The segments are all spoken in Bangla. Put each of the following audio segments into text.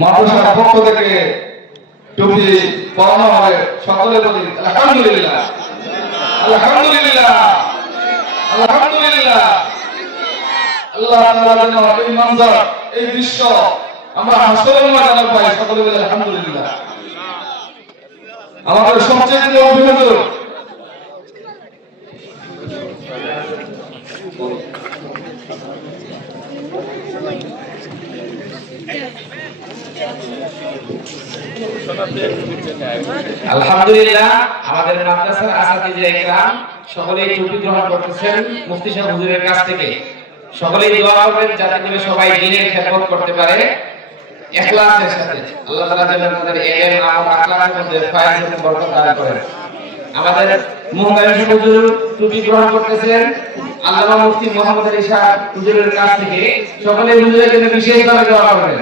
মাদ্রাসার পক্ষ থেকে টুপি পরানো হবে। সকলে বলি আলহামদুলিল্লাহ, আলহামদুলিল্লাহ, আলহামদুলিল্লাহ। আল্লাহ তাআলা যেন এই মঞ্জর, এই দৃশ্য আমরা হাসরের ময়দানে পাই। সকলে বলি আলহামদুলিল্লাহ। আমাদের সবচেয়ে প্রিয় হুজুর আলহামদুলিল্লাহ, আমাদের মাদ্রাসার আসাতিজে ইকরাম সকলেই টুপি গ্রহণ করতেছেন মুফতি সাহেব হুজুরের কাছ থেকে। সকলেই দোয়া করবেন যাতে করে সবাই দ্বীনের খেদমত করতে পারে ইখলাসের সাথে। আল্লাহ তাআলা যেন আমাদের ইলম, আমল, আখলাকের মধ্যে ফায়েজ এবং বরকত দান করেন। আমাদের মুহতামিম হুজুর টুপি গ্রহণ করতেছেন আল্লামা মুফতি মুহাম্মদ আলী সাহেব হুজুরের কাছ থেকে। সকলেই হুজুরের জন্য বিশেষভাবে দোয়া করবেন।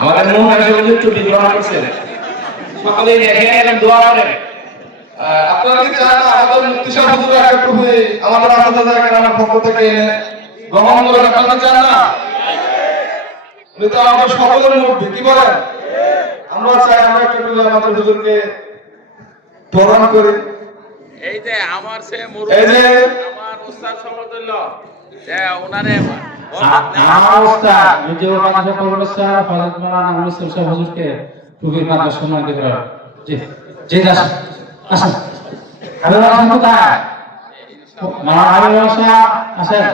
আমাদের মুহতামিম হুজুর টুপি গ্রহণ করছেন, সকলেই দেখেন এবং দোয়া করেন। আপনারা কি চান আমাদের মুফতি সাহেব হুজুর একটা টুপি আমাদের আসাদাজা কেরামের পক্ষ থেকে গ্রহণ করেন? আপনারা কি চান না? উনি তো আমাদের সকলের মুরব্বি, কি বলেন? আমরা চাই আমরা একটা টুপি আমাদের হুজুরকে প্রদান করি। এই যে আমার সে মুরব্বি, আমার উস্তাদ সমতুল্য যে ওনারে আমার উস্তাদ নিজে মাদ্রাসা প্রফেসর হযরত মাওলানা মুসলিম সাহেব হুজুরকে টুপির মাধ্যমে সম্মানিত করা। জি জি, আসেন আসেন। হাবিবুল্লাহ কোথায়? মাওলানা হাবিবুল্লাহ আসেন।